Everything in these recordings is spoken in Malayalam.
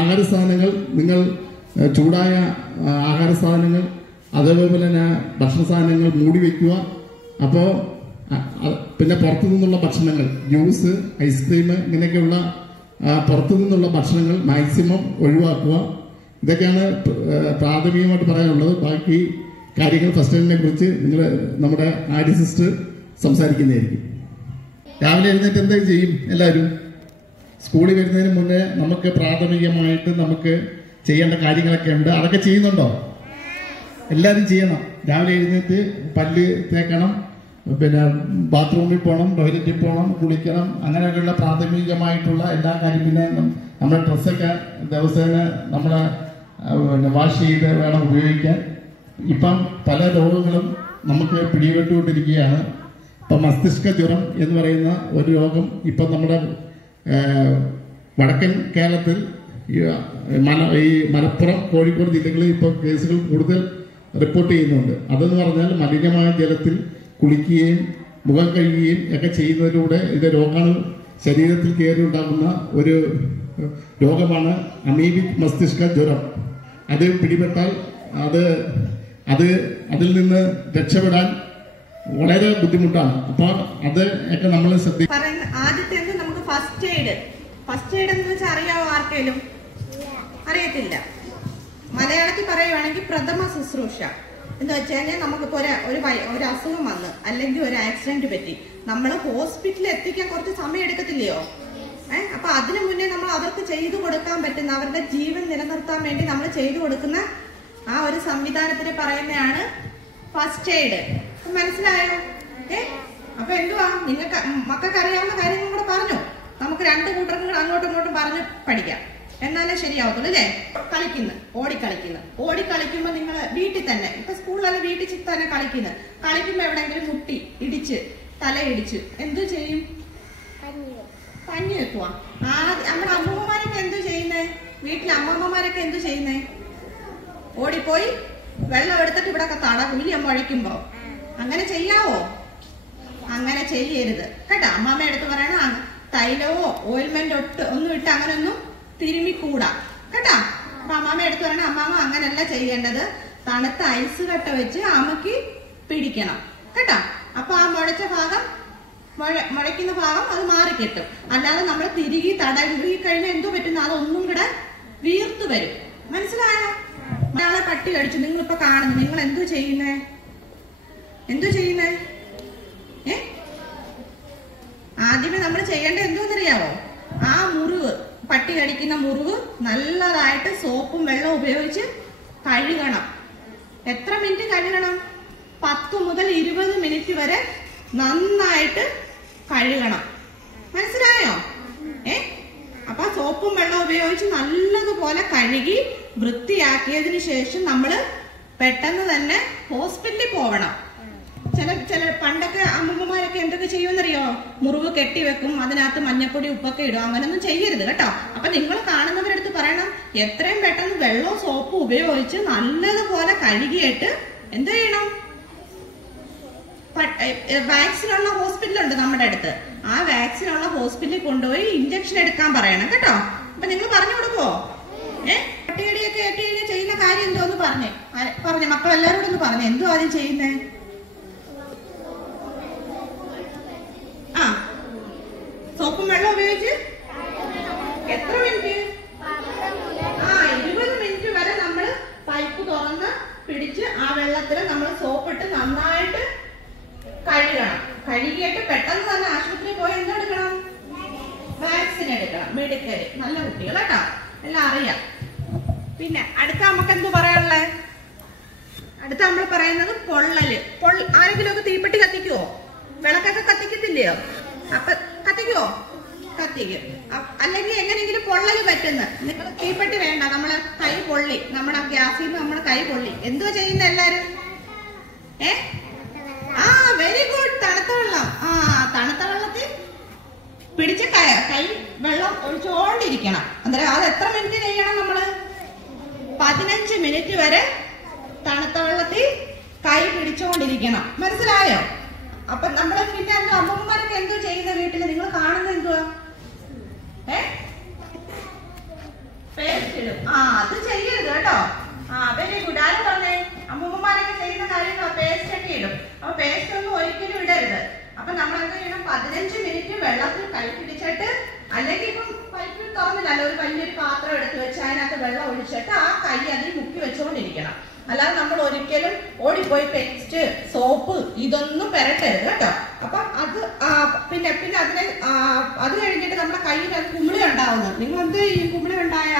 ആഹാര സാധനങ്ങൾ നിങ്ങൾ ചൂടായ ആഹാര സാധനങ്ങൾ അതേപോലെ തന്നെ ഭക്ഷണ സാധനങ്ങൾ മൂടി വെക്കുക. അപ്പോൾ പിന്നെ പുറത്തു നിന്നുള്ള ഭക്ഷണങ്ങൾ, ജ്യൂസ്, ഐസ്ക്രീം, ഇങ്ങനെയൊക്കെയുള്ള പുറത്തു നിന്നുള്ള ഭക്ഷണങ്ങൾ മാക്സിമം ഒഴിവാക്കുക. ഇതൊക്കെയാണ് പ്രാഥമികമായിട്ട് പറയാനുള്ളത്. ബാക്കി കാര്യങ്ങൾ ഫസ്റ്റ് എയ്ഡിനെ കുറിച്ച് നമ്മുടെ ആര്യ സിസ്റ്റർ സംസാരിക്കുന്നതായിരിക്കും. രാവിലെ എഴുന്നേറ്റ് എന്താ ചെയ്യും? എല്ലാവരും സ്കൂളിൽ വരുന്നതിന് മുന്നേ നമുക്ക് പ്രാഥമികമായിട്ട് നമുക്ക് ചെയ്യേണ്ട കാര്യങ്ങളൊക്കെ ഉണ്ട്. അതൊക്കെ ചെയ്യുന്നുണ്ടോ? എല്ലാവരും ചെയ്യണം. രാവിലെ എഴുന്നേറ്റ് പല്ല് തേക്കണം, പിന്നെ ബാത്റൂമിൽ പോകണം, ടോയ്ലറ്റിൽ പോകണം, കുളിക്കണം, അങ്ങനെയൊക്കെയുള്ള പ്രാഥമികമായിട്ടുള്ള എല്ലാ കാര്യം. പിന്നെ നമ്മുടെ ഡ്രസ്സൊക്കെ ദിവസേന നമ്മളെ വാഷ് ചെയ്ത് വേണം ഉപയോഗിക്കാൻ. ഇപ്പം പല രോഗങ്ങളും നമുക്ക് പിടിപെട്ടുകൊണ്ടിരിക്കുകയാണ്. ഇപ്പം മസ്തിഷ്ക ജ്വരം എന്ന് പറയുന്ന ഒരു രോഗം ഇപ്പം നമ്മുടെ വടക്കൻ കേരളത്തിൽ ഈ മലപ്പുറം, കോഴിക്കോട് ജില്ലകളിൽ ഇപ്പോൾ കേസുകൾ കൂടുതൽ റിപ്പോർട്ട് ചെയ്യുന്നുണ്ട്. അതെന്ന് പറഞ്ഞാൽ മലിനമായ ജലത്തിൽ കുളിക്കുകയും മുഖം കഴുകുകയും ഒക്കെ ചെയ്യുന്നതിലൂടെ ഇതിന്റെ രോഗാണു ശരീരത്തിൽ കയറി ഉണ്ടാകുന്ന ഒരു രോഗമാണ് അമീബിക് മസ്തിഷ്ക ജ്വരം. അത് പിടിപെട്ടാൽ അതിൽ നിന്ന് രക്ഷപ്പെടാൻ വളരെ ബുദ്ധിമുട്ടാണ്. അപ്പൊ അത് ഒക്കെ നമ്മൾ ശ്രദ്ധിക്കും. ആദ്യത്തെ നമുക്ക് ഫസ്റ്റ് എയ്ഡ് എന്ന് വെച്ചാൽ അറിയാവോ? ആർക്കെങ്കിലും അറിയത്തില്ല. മലയാളത്തിൽ പറയുവാണെങ്കിൽ പ്രഥമ ശുശ്രൂഷ എന്ന് വെച്ചാൽ നമുക്കിപ്പോ ഒരു അസുഖം വന്ന് അല്ലെങ്കിൽ ഒരു ആക്സിഡന്റ് പറ്റി നമ്മൾ ഹോസ്പിറ്റലിൽ എത്തിക്കാൻ കുറച്ച് സമയം എടുക്കത്തില്ലയോ? അപ്പൊ അതിനു മുന്നേ നമ്മൾ അവർക്ക് ചെയ്തു കൊടുക്കാൻ പറ്റുന്ന, അവരുടെ ജീവൻ നിലനിർത്താൻ വേണ്ടി നമ്മൾ ചെയ്തു കൊടുക്കുന്ന ആ ഒരു സംവിധാനത്തിന് പറയുന്നതാണ് ഫസ്റ്റ് എയ്ഡ്. മനസ്സിലായോ? അപ്പൊ എന്തുവാ, നിങ്ങൾക്ക് മക്കൾക്ക് അറിയാവുന്ന കാര്യങ്ങൾ കൂടെ പറഞ്ഞു. നമുക്ക് രണ്ട് കൂട്ടർക്കും അങ്ങോട്ടും ഇങ്ങോട്ടും പറഞ്ഞ് പഠിക്കാം, എന്നാലേ ശരിയാവത്തുള്ളൂ അല്ലേ? ഓടിക്കളിക്കുമ്പോ നിങ്ങൾ വീട്ടിൽ തന്നെ, ഇപ്പൊ സ്കൂളിലല്ല വീട്ടിൽ തന്നെ കളിക്കുമ്പോ എവിടെയെങ്കിലും മുട്ടി ഇടിച്ച് തലയിടിച്ച് എന്തു ചെയ്യും? പഞ്ഞി വെക്കുവാ. നമ്മുടെ അമ്മൂമ്മമാരൊക്കെ എന്തു ചെയ്യുന്നേ? വീട്ടിലെ അമ്മമ്മമാരൊക്കെ എന്തു ചെയ്യുന്നേ? ഓടിപ്പോയി വെള്ളം എടുത്തിട്ട് ഇവിടെ തടകുലിയം മുഴയ്ക്കുമ്പോ. അങ്ങനെ ചെയ്യാവോ? അങ്ങനെ ചെയ്യരുത് കേട്ടോ. അമ്മമ്മ എടുത്ത് പറയണ തൈലവോ ഓയിൽമെന്റ് ഒന്നും ഇട്ട് അങ്ങനൊന്നും തിരുമിക്കൂടാ കേട്ടാ. അപ്പൊ അമ്മാമ്മ എടുത്തു പറയണ അമ്മാമ്മ അങ്ങനല്ല ചെയ്യേണ്ടത്, തണുത്ത ഐസ് കട്ട വെച്ച് അമ്മക്ക് പിടിക്കണം കേട്ടാ. അപ്പൊ ആ മുഴയ്ക്കുന്ന ഭാഗം അത് മാറിക്കിട്ടും. അല്ലാതെ നമ്മൾ തിരികെ തടവി കഴിഞ്ഞാൽ എന്തോ പറ്റുന്ന അതൊന്നും കൂടെ വീർത്തു വരും. മനസ്സിലായോ? ഒരാളെ പട്ടി കടിച്ചു, നിങ്ങളിപ്പോ കാണുന്നു, നിങ്ങൾ എന്തോ ചെയ്യുന്നേ? ആദ്യമേ നമ്മൾ ചെയ്യേണ്ടത് എന്തോന്നറിയാവോ? ആ മുറിവ്, പട്ടി കടിക്കുന്ന മുറിവ് നല്ലതായിട്ട് സോപ്പും വെള്ളവും ഉപയോഗിച്ച് കഴുകണം. എത്ര മിനിറ്റ് കഴുകണം? 10 മുതൽ 20 മിനിറ്റ് വരെ നന്നായിട്ട് കഴുകണം. മനസ്സിലായോ? അപ്പൊ സോപ്പും വെള്ളവും ഉപയോഗിച്ച് നല്ലതുപോലെ കഴുകി വൃത്തിയാക്കിയതിനു ശേഷം നമ്മൾ പെട്ടെന്ന് തന്നെ ഹോസ്പിറ്റലിൽ പോകണം. ചില പണ്ടൊക്കെ അമ്മൂമ്മമാരൊക്കെ എന്തൊക്കെ ചെയ്യുമെന്നറിയോ? മുറിവ് കെട്ടിവെക്കും, അതിനകത്ത് മഞ്ഞപ്പൊടി ഉപ്പൊക്കെ ഇടും. അങ്ങനൊന്നും ചെയ്യരുത് കേട്ടോ. അപ്പൊ നിങ്ങൾ കാണുന്നവരടുത്ത് പറയണം, എത്രയും പെട്ടെന്ന് വെള്ളവും സോപ്പും ഉപയോഗിച്ച് നല്ലതുപോലെ കഴുകിയിട്ട് എന്ത് ചെയ്യണം? വാക്സിനുള്ള ഹോസ്പിറ്റലുണ്ട് നമ്മുടെ അടുത്ത്. ആ വാക്സിനുള്ള ഹോസ്പിറ്റലിൽ കൊണ്ടുപോയി ഇഞ്ചക്ഷൻ എടുക്കാൻ പറയണം കേട്ടോ. അപ്പൊ നിങ്ങൾ പറഞ്ഞു കൊടുക്കുവോ? പട്ടികടിയൊക്കെ ഏറ്റ് ചെയ്യുന്ന കാര്യം എന്തോന്ന് പറഞ്ഞേ മക്കളെല്ലാരോടും ഒന്ന് പറഞ്ഞേ. എന്തോ ആദ്യം ചെയ്യുന്നേ? സോപ്പും വെള്ളം ഉപയോഗിച്ച് എത്ര മിനിറ്റ്? 20 മിനിറ്റ് വരെ നമ്മൾ പൈപ്പ് തുറന്ന് പിടിച്ച് ആ വെള്ളത്തിൽ നമ്മൾ സോപ്പിട്ട് നന്നായിട്ട് കഴുകണം. കഴുകിയിട്ട് പെട്ടെന്ന് തന്നെ ആശുപത്രിയിൽ പോയി എന്തെടുക്കണം? വാക്സിൻ എടുക്കണം. മെഡിക്കൽ നല്ല കുട്ടികൾ കേട്ടോ, എല്ലാം അറിയാം. പിന്നെ അടുത്ത നമുക്ക് എന്തു പറയാനുള്ളത്? അടുത്ത നമ്മൾ പറയുന്നത് പൊള്ളല്. ആരെങ്കിലും ഒക്കെ തീപ്പെട്ടി കത്തിക്കുവോ? വിളക്കൊക്കെ കത്തിക്കത്തില്ലയോ? അപ്പൊ കത്തിക്കുവോ? കത്തിക്കും. അല്ലെങ്കിൽ എങ്ങനെയെങ്കിലും പൊള്ളല് പറ്റുന്ന നിങ്ങൾ തീപ്പെട്ടി വേണ്ട, നമ്മളെ കൈ പൊള്ളി, നമ്മുടെ ഗ്യാസിൽ നിന്ന് നമ്മുടെ കൈ പൊള്ളി, എന്തുവാ ചെയ്യുന്ന എല്ലാരും? Very good. തണുത്ത വെള്ളം. തണുത്ത വെള്ളത്തിൽ പിടിച്ച് കൈ വെള്ളം ഒഴിച്ചോണ്ടിരിക്കണം. അന്നേരം അത് എത്ര മിനിറ്റ് ചെയ്യണം? നമ്മള് 15 മിനിറ്റ് വരെ തണുത്ത വെള്ളത്തിൽ കൈ പിടിച്ചോണ്ടിരിക്കണം. മനസ്സിലായോ? അപ്പൊ നമ്മള് പിന്നെ അമ്മൂമ്മമാരൊക്കെ എന്തോ ചെയ്യുന്ന വീട്ടില് നിങ്ങൾ കാണുന്നത് എന്തുവാ? പേസ്റ്റ് അല്ലെങ്കിൽ ഇപ്പം പൈപ്പിൽ തുറന്നില്ലല്ലോ, ഒരു വലിയൊരു പാത്രം എടുത്ത് വെച്ച് അതിനകത്ത് വെള്ളം ഒഴിച്ചിട്ട് ആ കൈ അതിൽ മുക്കി വെച്ചുകൊണ്ടിരിക്കണം. അല്ലാതെ നമ്മൾ ഒരിക്കലും ഓടിപ്പോയി പേസ്റ്റ്, സോപ്പ് ഇതൊന്നും പെരട്ടരുത് കേട്ടോ. അപ്പം അത് പിന്നെ അതിനെ അത് കഴിഞ്ഞിട്ട് നമ്മുടെ കയ്യിൽ അത് കുമിളി ഉണ്ടാവുന്നത്. നിങ്ങൾ എന്ത് ചെയ്യും? കുമിളി ഉണ്ടായ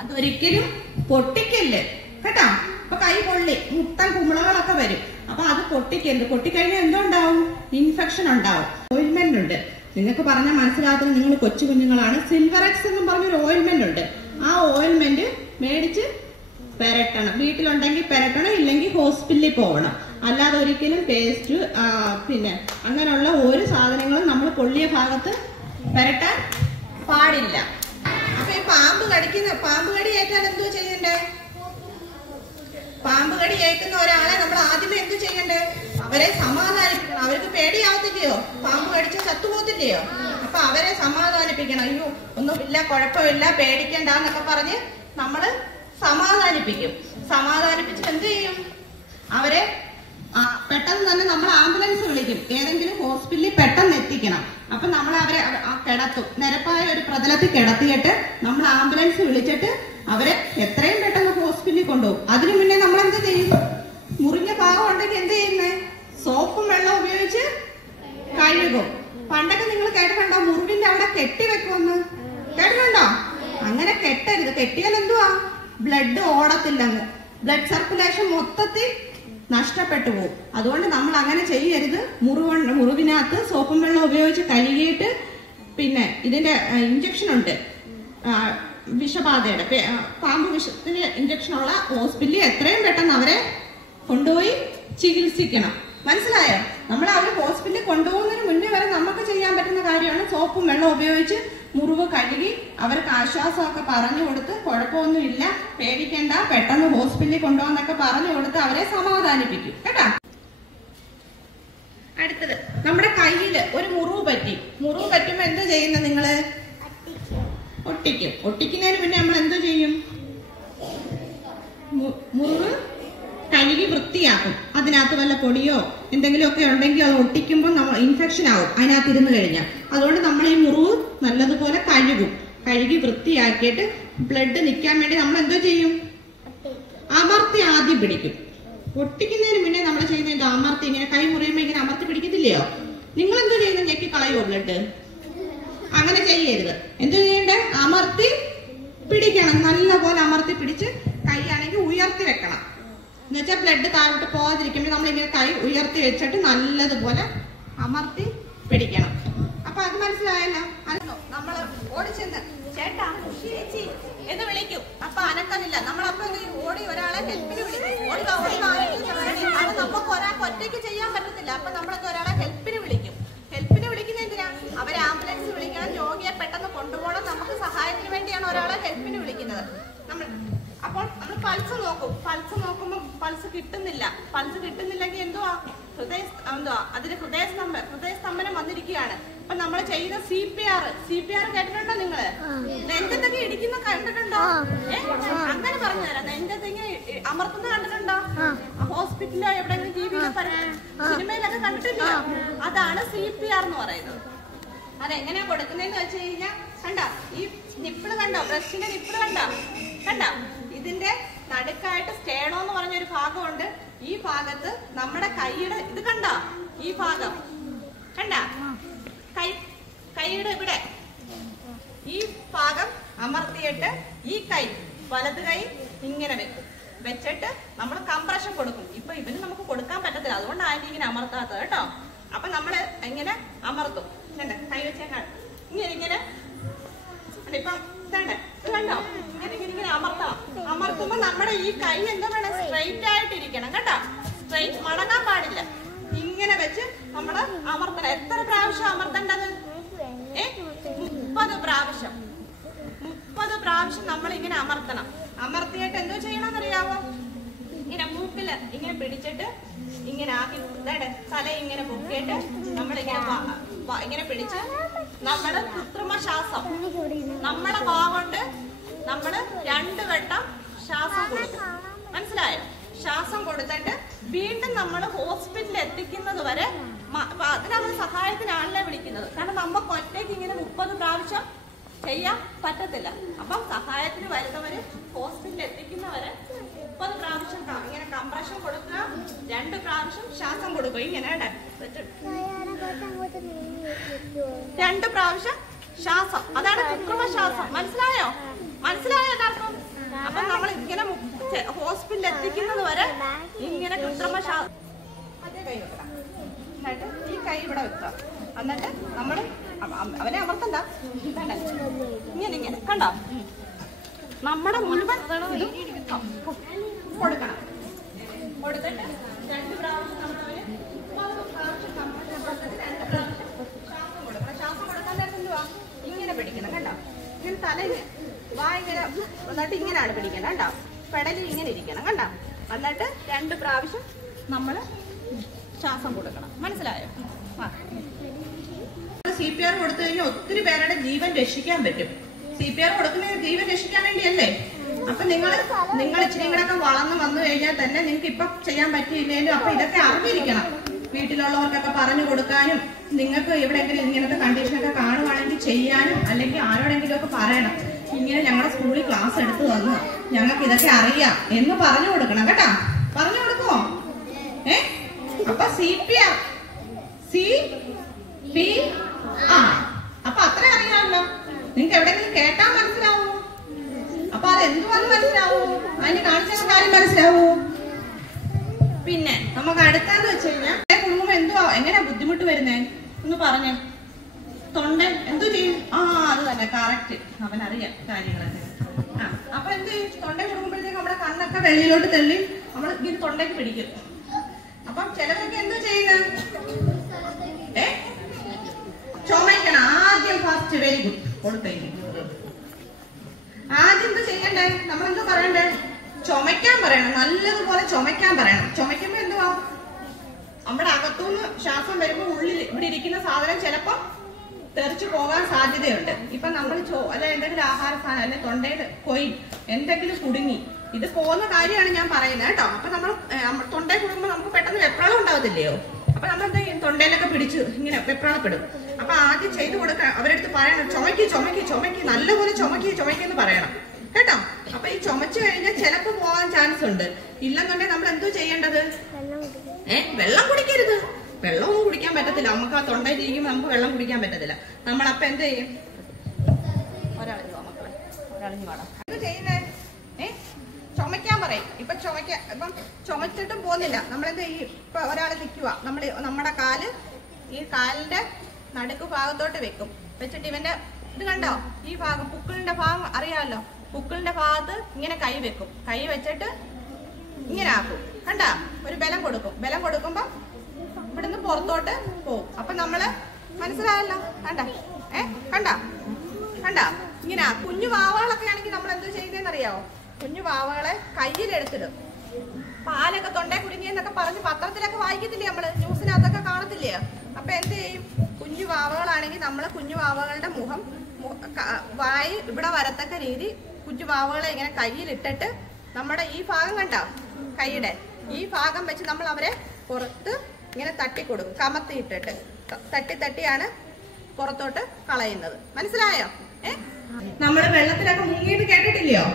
അതൊരിക്കലും പൊട്ടിക്കല്ലേ കേട്ടോ. അപ്പൊ കൈ പൊള്ളി മുട്ടൻ കുമിളകളൊക്കെ വരും. അപ്പൊ അത് പൊട്ടിക്കരുത്. പൊട്ടിക്കഴിഞ്ഞാൽ എന്തുണ്ടാവും? ഇൻഫെക്ഷൻ ഉണ്ടാവും. ഓയിൽമെന്റ് ഉണ്ട്, നിങ്ങൾക്ക് പറഞ്ഞാൽ മനസ്സിലാകാത്ത നിങ്ങൾ കൊച്ചു കുഞ്ഞുങ്ങളാണ്. സിൽവറെക്സ് എന്നും പറഞ്ഞൊരു ഓയിൽമെന്റ് ഉണ്ട്. ആ ഓയിൽമെന്റ് മേടിച്ച് പെരട്ടണം. വീട്ടിലുണ്ടെങ്കിൽ പെരട്ടണം, ഇല്ലെങ്കിൽ ഹോസ്പിറ്റലിൽ പോകണം. അല്ലാതെ ഒരിക്കലും പേസ്റ്റ് പിന്നെ അങ്ങനെയുള്ള ഒരു സാധനങ്ങളും നമ്മൾ പൊള്ളിയ ഭാഗത്ത് പെരട്ടാൻ പാടില്ല. അപ്പൊ ഈ പാമ്പ് കടി ഏറ്റാൻ എന്തോ ചെയ്യണ്ടേ? പാമ്പ് കടി ഏൽക്കുന്ന ഒരാളെ നമ്മൾ ആദ്യമേ എന്ത് ചെയ്യണ്ടേ? അവരെ സമാധാനിപ്പിക്കണം. അവർക്ക് പേടിയാവത്തില്ലയോ? പാമ്പ് കടിച്ച് ചത്തുപോകത്തില്ലയോ? അപ്പൊ അവരെ സമാധാനിപ്പിക്കണം. അയ്യോ ഒന്നുമില്ല, കുഴപ്പമില്ല, പേടിക്കണ്ടെന്നൊക്കെ പറഞ്ഞ് നമ്മള് സമാധാനിപ്പിക്കും. സമാധാനിപ്പിച്ചിട്ട് എന്ത് ചെയ്യും? അവരെ പെട്ടെന്ന് തന്നെ നമ്മൾ ആംബുലൻസ് വിളിക്കും. ഏതെങ്കിലും ഹോസ്പിറ്റലിൽ പെട്ടെന്ന് എത്തിക്കണം. അപ്പൊ നമ്മൾ അവരെ കിടത്തും. നിരപ്പായ ഒരു പ്രതലത്തിൽ കിടത്തിയിട്ട് നമ്മൾ ആംബുലൻസ് വിളിച്ചിട്ട് അവരെ എത്രയും പെട്ടെന്ന് ഹോസ്പിറ്റലിൽ കൊണ്ടുപോകും. അതിനു മുന്നേ നമ്മൾ എന്ത് ചെയ്യും? മുറിഞ്ഞ ഭാഗം ഉണ്ടെങ്കിൽ എന്ത് ചെയ്യുന്നേ? സോപ്പും വെള്ളം ഉപയോഗിച്ച് കഴുകും. പണ്ടൊക്കെ നിങ്ങൾ കേട്ടിട്ടുണ്ടോ മുറിവിന്റെ അവിടെ കെട്ടി വെക്കുമെന്ന്? കേട്ടിട്ടുണ്ടോ? അങ്ങനെ കെട്ടരുത്. കെട്ടിയാൽ എന്തുവാ? ബ്ലഡ് ഓടത്തില്ലെന്ന്. ബ്ലഡ് സർക്കുലേഷൻ മൊത്തത്തിൽ നഷ്ടപ്പെട്ടു പോകും. അതുകൊണ്ട് നമ്മൾ അങ്ങനെ ചെയ്യരുത്. മുറിവിനകത്ത് സോപ്പും വെള്ളം ഉപയോഗിച്ച് കഴുകിയിട്ട് പിന്നെ ഇതിന്റെ ഇഞ്ചക്ഷൻ ഉണ്ട്, വിഷബാധയുടെ പാമ്പ് വിഷത്തിന് ഇഞ്ചക്ഷനുള്ള ഹോസ്പിറ്റലിൽ എത്രയും പെട്ടെന്ന് അവരെ കൊണ്ടുപോയി ചികിത്സിക്കണം. മനസ്സിലായോ? നമ്മൾ അവരെ ഹോസ്പിറ്റലിൽ കൊണ്ടുപോകുന്നതിന് മുന്നേ വരെ നമുക്ക് ചെയ്യാൻ പറ്റുന്ന കാര്യമാണ് സോപ്പും വെള്ളം ഉപയോഗിച്ച് മുറിവ് കഴുകി അവർക്ക് ആശ്വാസമൊക്കെ പറഞ്ഞു കൊടുത്ത് കുഴപ്പമൊന്നുമില്ല, പേടിക്കണ്ട, പെട്ടെന്ന് ഹോസ്പിറ്റലിൽ കൊണ്ടുപോകാന്നൊക്കെ പറഞ്ഞു കൊടുത്ത് അവരെ സമാധാനിപ്പിക്കും കേട്ടാ. അടുത്തത്, നമ്മുടെ കയ്യില് ഒരു മുറിവ് പറ്റുമ്പോ എന്താ ചെയ്യുന്നത്? നിങ്ങള് ഒട്ടിക്കും. ഒട്ടിക്കുന്നതിന് മുന്നേ നമ്മൾ എന്തോ ചെയ്യും? മുറിവ് കഴുകി വൃത്തിയാക്കും. അതിനകത്ത് വല്ല പൊടിയോ എന്തെങ്കിലുമൊക്കെ ഉണ്ടെങ്കിൽ അത് ഒട്ടിക്കുമ്പോൾ നമ്മൾ ഇൻഫെക്ഷൻ ആവും അതിനകത്ത് ഇരുന്ന് കഴിഞ്ഞാൽ. അതുകൊണ്ട് നമ്മൾ ഈ മുറിവ് നല്ലതുപോലെ കഴുകി വൃത്തിയാക്കിയിട്ട് ബ്ലഡ് നിൽക്കാൻ വേണ്ടി നമ്മൾ എന്തോ ചെയ്യും? അമർത്തി ആദ്യം പിടിക്കും. ഒട്ടിക്കുന്നതിന് മുന്നേ നമ്മൾ ചെയ്യുന്നത് അമർത്തി, ഇങ്ങനെ കൈ മുറിയുമ്പോ ഇങ്ങനെ അമർത്തി പിടിക്കത്തില്ലയോ? നിങ്ങൾ എന്തോ ചെയ്യുന്നത്? ഞെക്കി കളയോ ബ്ലഡ്? അങ്ങനെ ചെയ്യരുത്. എന്ത് ചെയ്യണ്ടേ? അമർത്തി പിടിക്കണം. നല്ലപോലെ അമർത്തി പിടിച്ച് കൈയാണെങ്കിൽ ഉയർത്തി വെക്കണം. എന്നുവെച്ചാൽ ബ്ലഡ് താഴോട്ട് പോകാതിരിക്കുമ്പോൾ നമ്മളിങ്ങനെ കൈ ഉയർത്തി വെച്ചിട്ട് നല്ലതുപോലെ അമർത്തി പിടിക്കണം. അപ്പൊ അത് മനസ്സിലായല്ലോ? അല്ലോ നമ്മൾ ഓടിച്ചെന്ന് ചേട്ടാ ചേച്ചി എന്ന് വിളിക്കും. അപ്പൊ അനക്കമില്ല. നമ്മളപ്പോ ഓടി ഒരാളെ ഹെൽപ്പിന് വിളിക്കും. അത് നമുക്ക് ഒരാൾക്ക് ഒറ്റയ്ക്ക് ചെയ്യാൻ പറ്റത്തില്ല. അപ്പൊ നമ്മളൊക്കെ ഒരാളെ ഹെൽപ്പിന് വിളിക്കും. ഹെൽപ്പിന് വിളിക്കുന്ന എന്തിനാ? അവരെ ആംബുലൻസ് വിളിക്കണം, രോഗിയെ പെട്ടെന്ന് കൊണ്ടുപോകണം. നമുക്ക് സഹായത്തിന് വേണ്ടിയാണ് ഒരാളെ ഹെൽപ്പിന് വിളിക്കുന്നത്. അപ്പോൾ നമ്മൾ പൾസ് നോക്കും. പൾസ് നോക്കുമ്പോൾ പൾസ് കിട്ടുന്നില്ലെങ്കിൽ എന്തുവാ? അതിന് ഹൃദയസ്തംഭനം വന്നിരിക്കുകയാണ്. അപ്പൊ നമ്മൾ ചെയ്യുന്ന CPR കേട്ടിട്ടുണ്ടോ നിങ്ങള്? നെഞ്ചത്തൊക്കെ ഇടിക്കുന്ന കണ്ടിട്ടുണ്ടോ? അങ്ങനെ പറഞ്ഞു തരാം. നെഞ്ചത്ത് ഇങ്ങനെ അമർത്തുന്ന കണ്ടിട്ടുണ്ടോ? ഹോസ്പിറ്റലിലോ എവിടെയെങ്കിലും ടിവിയിലോ സിനിമയിലൊക്കെ കണ്ടിട്ടില്ല? അതാണ് CPR എന്ന് പറയുന്നത്. അതെങ്ങനെയാ കൊടുക്കുന്നതെന്ന് വെച്ച് കഴിഞ്ഞാൽ കണ്ടോ? ഈ നിപ്പിള് കണ്ടോ? ബ്രസ്റ്റിന്റെ നിപ്പിള് കണ്ടോ? ഇതിന്റെ നടുക്കായിട്ട് സ്റ്റേണോ എന്ന് പറഞ്ഞൊരു ഭാഗമുണ്ട്. ഈ ഭാഗത്ത് നമ്മുടെ കൈയുടെ ഇത് കണ്ടോ? ഈ ഭാഗം കണ്ട? കൈയുടെ ഇവിടെ ഈ ഭാഗം അമർത്തിയിട്ട് ഈ കൈ വലത് കൈ ഇങ്ങനെ വെച്ചിട്ട് നമ്മൾ കംപ്രഷൻ കൊടുക്കും. ഇപ്പൊ ഇവന് നമുക്ക് കൊടുക്കാൻ പറ്റത്തില്ല, അതുകൊണ്ട് ആന്റി ഇങ്ങനെ അമർത്താത്തത് കേട്ടോ. അപ്പൊ നമ്മള് ഇങ്ങനെ അമർത്തും. കൈ വെച്ചാൽ ഇങ്ങനെ ഇപ്പം കണ്ടോ? ഇങ്ങനെ അമർത്തണം. അമർത്തുമ്പോ നമ്മുടെ ഈ കൈ എന്താ വേണം? സ്ട്രെയിറ്റ് ആയിട്ടിരിക്കണം കേട്ടോ. സ്ട്രെയിറ്റ് മടങ്ങാൻ പാടില്ല. ഇങ്ങനെ വെച്ച് നമ്മള് അമർത്തണം. എത്ര പ്രാവശ്യം അമർത്തേണ്ടത്? 30 പ്രാവശ്യം. 30 പ്രാവശ്യം നമ്മൾ ഇങ്ങനെ അമർത്തണം. അമർത്തിയിട്ട് എന്തോ ചെയ്യണമെന്നറിയാവോ? ഇങ്ങനെ മൂക്കില് ഇങ്ങനെ പിടിച്ചിട്ട് ഇങ്ങനെ ആക്കി തല ഇങ്ങനെ പൊക്കിയിട്ട് നമ്മളിങ്ങനെ പിടിച്ച് നമ്മള് കൃത്രിമ ശ്വാസം നമ്മളെ വാഗൊണ്ട് നമ്മള് 2 വട്ടം ശ്വാസം കൊടുക്കും. മനസ്സിലായോ? ശ്വാസം കൊടുത്തിട്ട് വീണ്ടും നമ്മൾ ഹോസ്പിറ്റലിൽ എത്തിക്കുന്നത് വരെ അതിനാണ് സഹായത്തിനാണല്ലേ വിളിക്കുന്നത്. കാരണം നമുക്ക് ഒറ്റയ്ക്ക് ഒറ്റയ്ക്ക് ഇങ്ങനെ 30 പ്രാവശ്യം ചെയ്യാൻ പറ്റത്തില്ല. അപ്പം സഹായത്തിന് വരുന്നവര് ഹോസ്പിറ്റലിൽ എത്തിക്കുന്നവര് 30 പ്രാവശ്യം ഇങ്ങനെ കംപ്രഷൻ കൊടുക്കുക, 2 പ്രാവശ്യം ശ്വാസം കൊടുക്കുക. ഇങ്ങനെ 2 പ്രാവശ്യം ശ്വാസം, അതാണ് കൃത്രിമ ശ്വാസം. മനസ്സിലായോ? മനസ്സിലായോ എല്ലാവർക്കും? അപ്പൊ നമ്മൾ ഇങ്ങനെ ഹോസ്പിറ്റലിൽ എത്തിക്കുന്നത് വരെ ഇങ്ങനെ കൃത്രിമ ശ്വാസം. മറ്റേ കൈ വെക്കണം, എന്നിട്ട് ഈ കൈ ഇവിടെ വെക്കുക. എന്നിട്ട് നമ്മള് അവനെ അമർത്തണ്ട, ഇങ്ങനെ ഇങ്ങനെ കണ്ടോ, നമ്മുടെ മുഴുവൻ കൊടുക്കണം. കൊടുത്തിട്ട് 2 പ്രാവശ്യം നമ്മളവന് 30 പ്രാവശ്യം കംപ്രഷൻ കൊടുത്തിട്ട് 2 പ്രാവശ്യം ശ്വാസം കൊടുക്കണം. ശ്വാസം കൊടുക്കാൻ നേരത്തെ എന്തുവാ ഇങ്ങനെ പിടിക്കണം കണ്ടോ, ഇങ്ങനെ തല ഇങ്ങനെ എന്നിട്ട് ഇങ്ങനെയാണ് പിടിക്കണം കണ്ടോ, പെടലിൽ ഇങ്ങനെ ഇരിക്കണം കണ്ടോ. എന്നിട്ട് 2 പ്രാവശ്യം നമ്മള് ശ്വാസം കൊടുക്കണം. മനസ്സിലായോ? CPR കൊടുത്തു കഴിഞ്ഞാൽ ഒത്തിരി പേരുടെ ജീവൻ രക്ഷിക്കാൻ പറ്റും. CPR കൊടുക്കുന്നത് ജീവൻ രക്ഷിക്കാൻ വേണ്ടിയല്ലേ? അപ്പൊ നിങ്ങൾ ഇച്ചിരി കൂടെ വളർന്നു വന്നു കഴിഞ്ഞാൽ തന്നെ നിങ്ങൾക്ക് ഇപ്പൊ ചെയ്യാൻ പറ്റിയില്ലേലും അപ്പൊ ഇതൊക്കെ അറിഞ്ഞിരിക്കണം. വീട്ടിലുള്ളവർക്കൊക്കെ പറഞ്ഞു കൊടുക്കാനും, നിങ്ങൾക്ക് എവിടെയെങ്കിലും ഇങ്ങനത്തെ കണ്ടീഷനൊക്കെ കാണുവാണെങ്കിൽ ചെയ്യാനും, അല്ലെങ്കിൽ ആരോടെങ്കിലും ഒക്കെ പറയണം, ഇങ്ങനെ ഞങ്ങളുടെ സ്കൂളിൽ ക്ലാസ് എടുത്തു വന്നു ഞങ്ങൾക്ക് ഇതൊക്കെ അറിയാം എന്ന് പറഞ്ഞു കൊടുക്കണം കേട്ടാ. പറഞ്ഞു കൊടുക്കുമോ? അപ്പൊ CPR അപ്പൊ അത്ര അറിയാമല്ലോ. നിങ്ങക്ക് എവിടെയെങ്കിലും കേട്ടാ മനസ്സിലാവൂ. അപ്പൊ അതെന്തുവാന്ന് മനസ്സിലാവൂ, അതിന് കാണിച്ച കാര്യം മനസ്സിലാവൂ. പിന്നെ നമുക്ക് അടുത്തെന്ന് വെച്ച് കഴിഞ്ഞാൽ കുടുംബം എന്തുവാ എങ്ങനെയാ ബുദ്ധിമുട്ട് വരുന്നേ ഒന്ന് പറഞ്ഞേ. തൊണ്ട എന്തു ചെയ്യും? അത് തന്നെ കറക്റ്റ്, അവനറിയാം കാര്യങ്ങളൊക്കെ. അപ്പൊ എന്ത് ചെയ്യും? തൊണ്ട കൊടുക്കുമ്പോഴത്തേക്ക് നമ്മുടെ കണ്ണൊക്കെ വെളിയിലോട്ട് തള്ളി നമ്മൾ ഇങ്ങനെ തൊണ്ടയ്ക്ക് പിടിക്കും. അപ്പം ചിലവരൊക്കെ എന്തോ ചെയ്യുന്നത് ചുമയ്ക്കണം ആദ്യം. Fast, very good. കൊടുത്തേക്ക് ആദ്യം എന്ത് ചെയ്യണ്ടേ? നമ്മളെന്തോ പറയണ്ടേ? ചുമയ്ക്കാൻ പറയണം, നല്ലതുപോലെ ചുമയ്ക്കാൻ പറയണം. ചുമയ്ക്കുമ്പോ എന്തുവാ നമ്മുടെ അകത്തുനിന്ന് ശ്വാസം വരുമ്പോ ഉള്ളിൽ ഇവിടെ ഇരിക്കുന്ന സാധനം ചിലപ്പോ തെറിച്ചു പോകാൻ സാധ്യതയുണ്ട്. ഇപ്പൊ നമ്മൾ അല്ലെ എന്തെങ്കിലും ആഹാര സാധനം അല്ലെ തൊണ്ടയിൽ കൊയി എന്തെങ്കിലും കുടുങ്ങി ഇത് പോകുന്ന കാര്യമാണ് ഞാൻ പറയുന്നത് കേട്ടോ. അപ്പൊ നമ്മൾ തൊണ്ടയിൽ കുടുങ്ങുമ്പോൾ നമുക്ക് പെട്ടെന്ന് വെപ്രാളം ഉണ്ടാവത്തില്ലയോ? അപ്പൊ നമ്മൾ എന്താ ചെയ്യും? തൊണ്ടയിലൊക്കെ പിടിച്ച് ഇങ്ങനെ വെപ്രാളപ്പെടും. അപ്പൊ ആദ്യം ചെയ്തു കൊടുക്കാൻ അവരെടുത്ത് പറയണം, ചുമക്ക് നല്ലപോലെ ചുമക്കെന്ന് പറയണം കേട്ടോ. അപ്പൊ ഈ ചുമച്ചു കഴിഞ്ഞാൽ ചിലപ്പോ പോകാൻ ചാൻസ് ഉണ്ട്. ഇല്ലെന്നുണ്ടെങ്കിൽ നമ്മൾ എന്തോ ചെയ്യേണ്ടത്? വെള്ളം കുടിക്കരുത്. വെള്ളമൊന്നും കുടിക്കാൻ പറ്റത്തില്ല നമുക്ക്. ആ തൊണ്ടയിൽ ഇരിക്കുമ്പോൾ നമുക്ക് വെള്ളം കുടിക്കാൻ പറ്റത്തില്ല. നമ്മളപ്പൊ എന്ത് ചെയ്യും? ഒരാളിഞ്ഞു മക്കളെ, ഒരാളിഞ്ഞു പാടാം. എന്ത് ചെയ്യുന്നേ? ചുമക്കാൻ പറയും. ഇപ്പം ചുമച്ചിട്ടും പോകുന്നില്ല. നമ്മളെന്ത് ചെയ്യും? ഇപ്പൊ ഒരാൾ നിൽക്കുക, നമ്മുടെ കാല് ഈ കാലിന്റെ നടുക്ക് ഭാഗത്തോട്ട് വെക്കും. വെച്ചിട്ട് ഇവന്റെ ഇത് കണ്ടോ, ഈ ഭാഗം പുക്കിളിന്റെ ഭാഗം അറിയാമല്ലോ, പുക്കിളിന്റെ ഭാഗത്ത് ഇങ്ങനെ കൈ വെക്കും. കൈ വെച്ചിട്ട് ഇങ്ങനെ ആക്കും കണ്ടാ. ഒരു ബലം കൊടുക്കും. ബലം കൊടുക്കുമ്പോ ഇവിടുന്ന് പുറത്തോട്ട് പോവും. അപ്പൊ നമ്മള് മനസ്സിലായല്ലോ കണ്ട ഇങ്ങനെ. കുഞ്ഞു വാവകളൊക്കെ ആണെങ്കിൽ നമ്മൾ എന്തോ ചെയ്യുന്നതെന്ന് അറിയാവോ? കുഞ്ഞു വാവകളെ കയ്യിലെടുത്തിടും. പാലൊക്കെ തൊണ്ടേ കുടുങ്ങിയെന്നൊക്കെ പറഞ്ഞ് പത്രത്തിലൊക്കെ വായിക്കത്തില്ലേ നമ്മള്, ന്യൂസിനകത്തൊക്കെ കാണത്തില്ലേ? അപ്പൊ എന്ത് ചെയ്യും? കുഞ്ഞു വാവകളാണെങ്കിൽ നമ്മള് കുഞ്ഞു വാവകളുടെ മുഖം വായി ഇവിടെ വരത്തക്ക രീതി കുഞ്ഞു വാവകളെ ഇങ്ങനെ കയ്യിലിട്ടിട്ട് നമ്മുടെ ഈ ഭാഗം കണ്ടോ, കൈയുടെ ഈ ഭാഗം വെച്ച് നമ്മൾ അവരെ പുറത്ത് ഇങ്ങനെ തട്ടിക്കൊടുക്കും. കമത്തിയിട്ടിട്ട് തട്ടിയാണ് പുറത്തോട്ട് കളയുന്നത്. മനസ്സിലായോ? നമ്മള് വെള്ളത്തിലൊക്കെ മുങ്ങിയിട്ട് കേട്ടിട്ടില്ലയോ?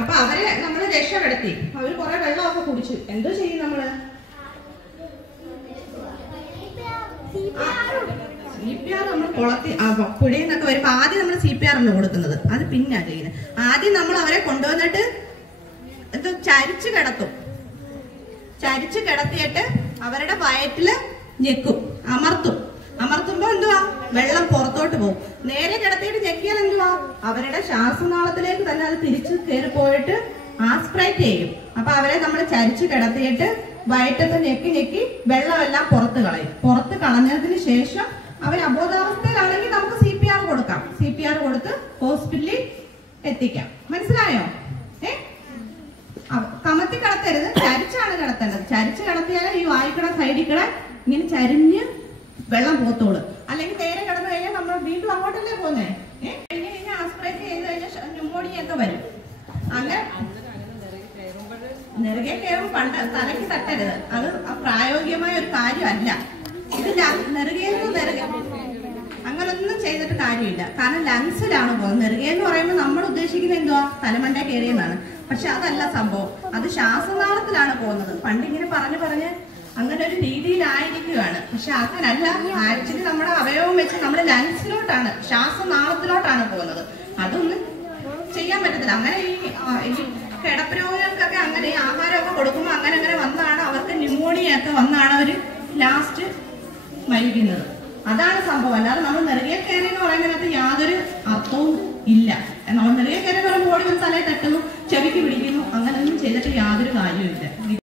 അപ്പൊ അവരെ നമ്മള് രക്ഷപ്പെടുത്തി. അവര് കുറെ വെള്ളമൊക്കെ കുടിച്ചു. എന്തോ ചെയ്യും നമ്മള്? CPR നമ്മൾ കുളത്തി പുഴയിൽ നിന്നൊക്കെ വരുമ്പോ ആദ്യം നമ്മൾ CPR ആണ് കൊടുക്കുന്നത്. അത് പിന്നാ ചെയ്യുന്നത്. ആദ്യം നമ്മൾ അവരെ കൊണ്ടുവന്നിട്ട് എന്തോ ചരിച്ചു കിടത്തും. ചരിച്ചു കിടത്തിയിട്ട് അവരുടെ വയറ്റില് ഞെക്കും, അമർത്തുമ്പോ എന്തുവാ? വെള്ളം പുറത്തോട്ട് പോകും. നേരെ കിടത്തിയിട്ട് ഞെക്കിയാൽ എന്തുവാ? അവരുടെ ശ്വാസനാളത്തിലേക്ക് തന്നെ അത് തിരിച്ചു കയറി പോയിട്ട് ആസ്പിറേറ്റ് ചെയ്യും. അപ്പൊ അവരെ നമ്മൾ ചരിച്ചു കിടത്തിയിട്ട് വയറ്റത്ത് ഞെക്കി വെള്ളമെല്ലാം പുറത്ത് കളയും. പുറത്ത് കളഞ്ഞതിന് ശേഷം അവർ അബോധാവസ്ഥയിലാണെങ്കിൽ നമുക്ക് CPR കൊടുക്കാം. CPR കൊടുത്ത് ഹോസ്പിറ്റലിൽ എത്തിക്കാം. മനസ്സിലായോ? കമത്തി കിടത്തരുത്, ചരിച്ചാണ് കിടത്തേണ്ടത്. ചരിച്ച് കിടത്തിയാൽ ഈ വായിക്കട സൈഡിൽ കൂടെ ഇങ്ങനെ ചരിഞ്ഞ് വെള്ളം പോത്തോളൂ. അല്ലെങ്കിൽ നേരെ കിടന്നു കഴിഞ്ഞാൽ നമ്മൾ വീണ്ടും അങ്ങോട്ടല്ലേ പോകുന്നേ? കഴിഞ്ഞ് ആസ്പിറേറ്റ് ചെയ്ത് കഴിഞ്ഞാൽ ന്യൂമോണിയ ഒക്കെ വരും. അങ്ങനെ നെറുകെ കയറും. പണ്ട് തലയ്ക്ക് തട്ടരുത്. അത് പ്രായോഗികമായ ഒരു കാര്യമല്ല. ഇത് നെറുകയൊന്നും അങ്ങനൊന്നും ചെയ്തിട്ട് കാര്യമില്ല. കാരണം ലങ്സിലാണ് പോകുന്നത്. നെറുകെ എന്ന് പറയുമ്പോൾ നമ്മൾ ഉദ്ദേശിക്കുന്നത് എന്തുവാ, തലമണ്ട കയറിയെന്നാണ്. പക്ഷെ അതല്ല സംഭവം, അത് ശ്വാസനാളത്തിലാണ് പോകുന്നത്. പണ്ടിങ്ങനെ പറഞ്ഞ് അങ്ങനെ ഒരു രീതിയിലായിരിക്കുകയാണ്. പക്ഷെ അങ്ങനല്ല. ആക്ച്വലി നമ്മുടെ അവയവം വെച്ച് നമ്മുടെ ലങ്സിലോട്ടാണ്, ശ്വാസനാളത്തിലോട്ടാണ് പോകുന്നത്. അതൊന്നും ചെയ്യാൻ പറ്റത്തില്ല. അങ്ങനെ ഈ കിടപ്പ് രോഗികൾക്കൊക്കെ അങ്ങനെ ആഹാരമൊക്കെ കൊടുക്കുമ്പോൾ അങ്ങനെ വന്നാണ് അവർക്ക് ന്യൂമോണിയ ഒക്കെ വന്നാണ് അവർ ലാസ്റ്റ് മരിക്കുന്നത്. അതാണ് സംഭവം. അല്ലാതെ നമ്മൾ നെറുകെ കയറി എന്ന് പറയുന്നതിനകത്ത് യാതൊരു അർത്ഥവും ഇല്ല. നമ്മൾ നെറുകെ കയറി എന്ന് പറയുമ്പോൾ ഓടി ഒരു തലയിൽ തട്ടുന്നു, ചെവിക്ക് പിടിക്കുന്നു, അങ്ങനെയൊന്നും ചെയ്തിട്ട് യാതൊരു കാര്യവും ഇല്ല.